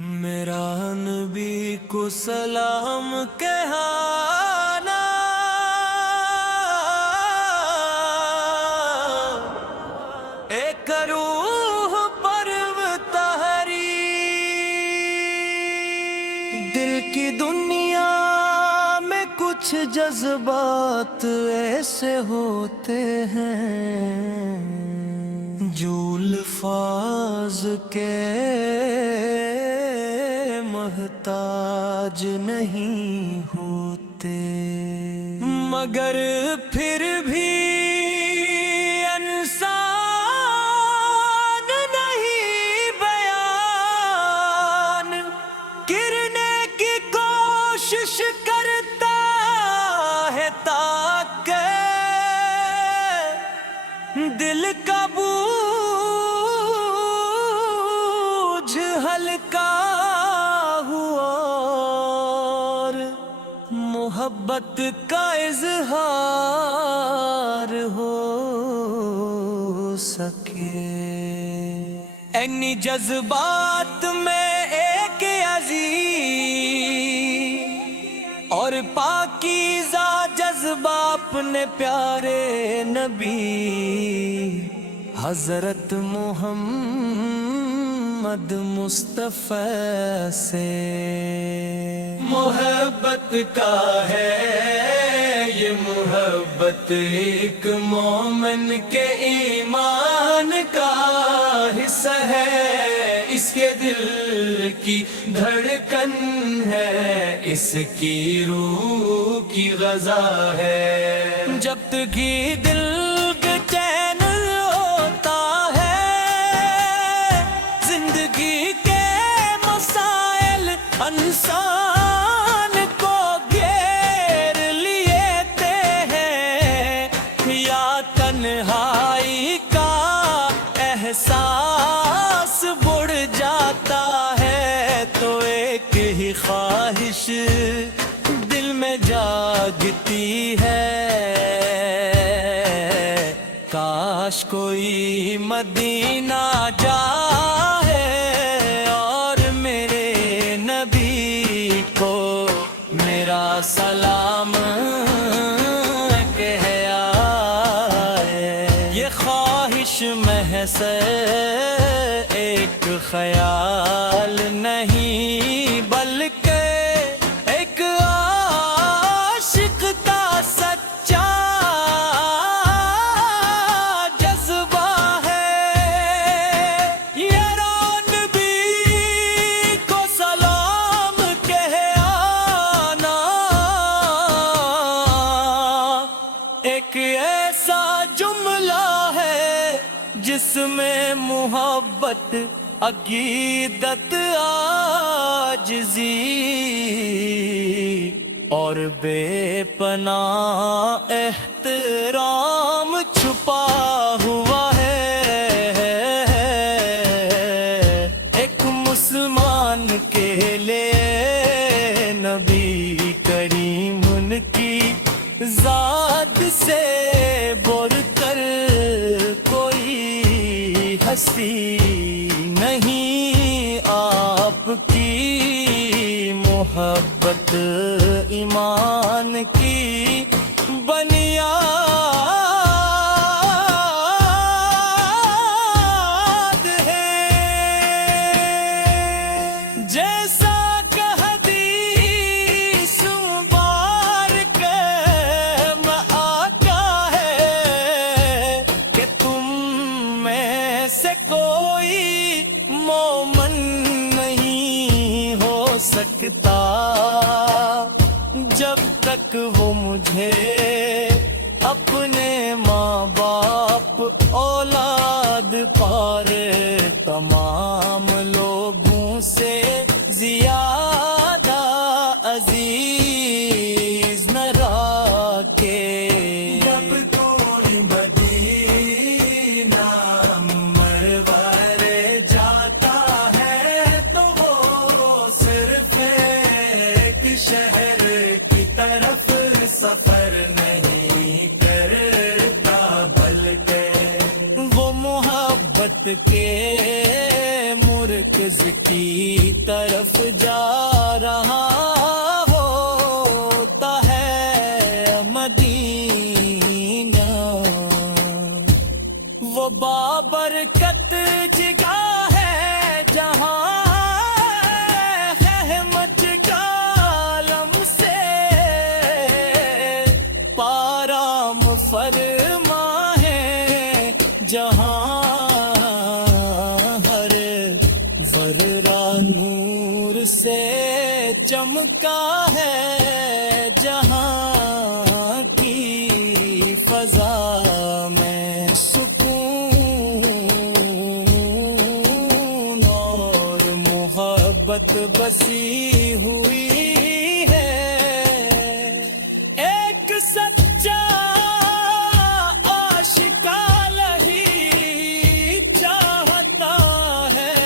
میرا نبی کو سلام کہانا، ایک روح پرو تحری، دل کی دنیا میں کچھ جذبات ایسے ہوتے ہیں جو الفاظ کے محتاج نہیں ہوتے، مگر پھر بھی انسان نہیں بیان کرنے کی کوشش کرتا ہے تاکہ دل کا بوجھ ہلکا محبت کا اظہار ہو سکے۔ انی جذبات میں ایک عظیم اور پاکیزہ جذبہ اپنے پیارے نبی حضرت محمد مصطفیٰ سے محبت کا ہے۔ یہ محبت ایک مومن کے ایمان کا حصہ ہے، اس کے دل کی دھڑکن ہے، اس کی روح کی غذا ہے۔ جب تک دل کے چین ہوتا ہے، زندگی کے مسائل انسان کو گھیر لیتے ہیں، یا تنہائی کا احساس بڑھ جاتا ہے، تو ایک ہی خواہش دل میں جاگتی ہے، کاش کوئی مدینہ جائے اور میرے نبی کو میرا سلام کہے آئے۔ یہ خواہش محض ایک خیال نہیں، بلکہ ایک عاشق کا سچا جذبہ ہے۔ یہ نبی کو سلام کہے آنا، ایک ایسا جملہ ہے جس میں محبت، عقیدت، عاجزی اور بے پناہ احترام چھپا ہوا ہے۔ ایک مسلمان کے لیے نبی کریم ان کی ذات سے بڑھ کر کوئی ہستی نہیں، آپ کی محبت ایمان کی بنیاد ہے۔ جیسا کہ حدیث مبارک میں آتا ہے کہ تم میں سے کوئی مومن نہیں ہو سکتا جب تک وہ مجھے اپنے ماں باپ، اولاد، پارے تمام لوگوں سے زیادہ عزیز نہ رکھے۔ جب کوئی مدینہ منور جاتا ہے تو وہ صرف ایک شہر کی طرف سفر نہیں کرتا، بلکہ وہ محبت کے مرکز کی طرف جا رہا ہوتا ہے مدینہ، وہ بابرکت جگہ ہے جہاں رحمت کا علم سے پارام فرما ہے، جہاں ہر ذرہ نور سے چمکا ہے، جہاں کی فضا میں سکون اور محبت بسی ہوئی ہے۔ ایک سچا عاشقانہ ہی چاہتا ہے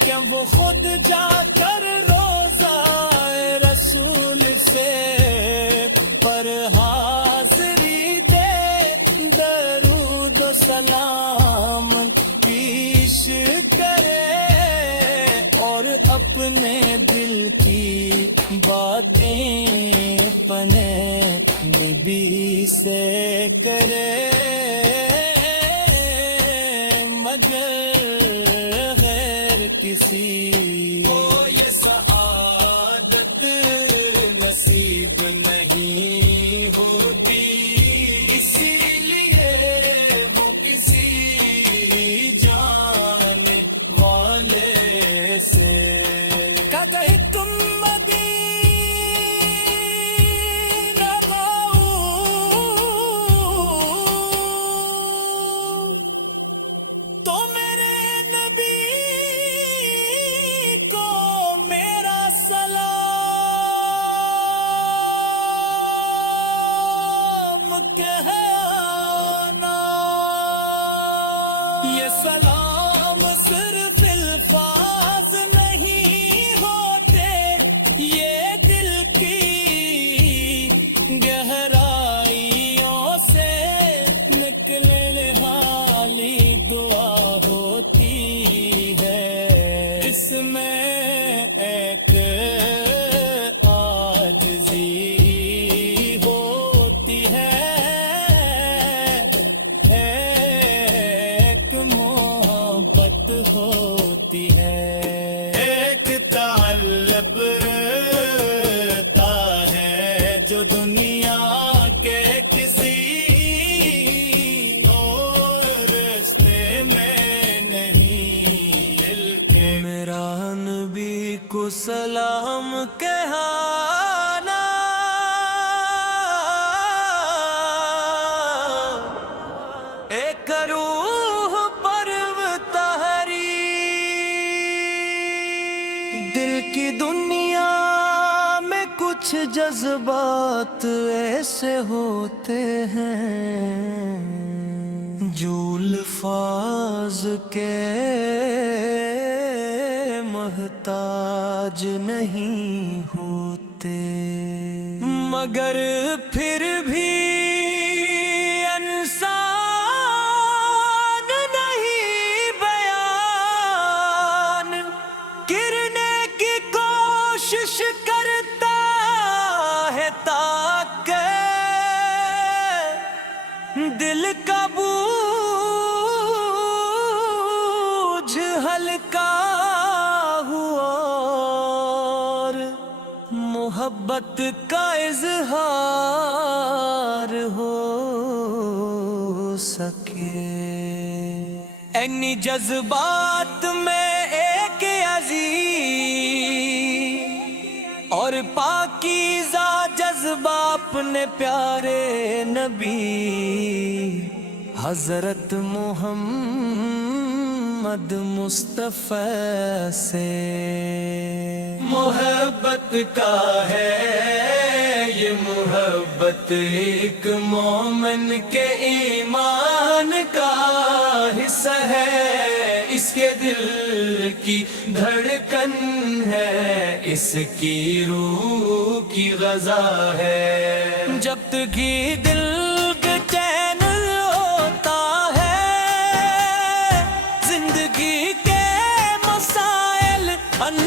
کہ وہ خود جا کر روضہ رسول سے پر حاضری دے، درود و سلام پیش کرے اور اپنے دل کی باتیں پنے نبی سے کرے، مگر غیر کسی کو یہ سعادت نصیب نہیں ہوتی، اسی لیے وہ کسی جانے والے سے کہتے تم مدینہ آؤ، تو میرے نبی کو میرا سلام کہنا۔ یہ سلام صرف الفاظ نہیں ہوتے، یہ دل کی گہرائیوں سے نکلنے والی دعا ہوتی ہے، اس میں ایک عاجزی ہوتی ہے، ایک محبت ہوتی ہے، ایک تعلق رہتا ہے جو دنیا کے کسی اور رشتے میں نہیں، میرا نبی کو سلام کہانا، ایک روح پروتہری، دل کی دنیا میں کچھ جذبات ایسے ہوتے ہیں جو الفاظ کے محتاج نہیں ہوتے، مگر پھر بھی انسان نہیں بیان کرنے کی کوشش کرتا ہے تاکہ دل کا بوجھ ہلکا ہوا اور محبت کا اظہار ہو سکے۔ انی جذبات میں ایک عظیم اور پاکیزہ جذبہ اپنے پیارے نبی حضرت محمد مصطفیٰ سے محبت کا ہے، یہ محبت ایک مومن کے ایمان کا حصہ ہے، اس کے دل کی دھڑکن ہے، اس کی روح کی غذا ہے، جب تک دل کے چین ہوتا ہے زندگی کے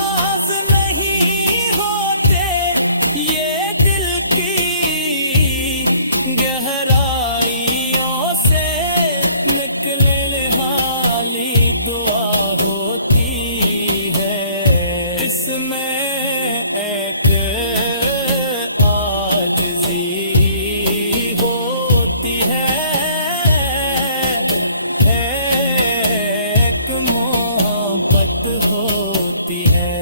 راز نہیں ہوتے یہ دل کی گہرائیوں سے نکلنے والی دعا ہوتی ہے، اس میں ایک عاجزی ہوتی ہے، ایک محبت ہوتی ہے،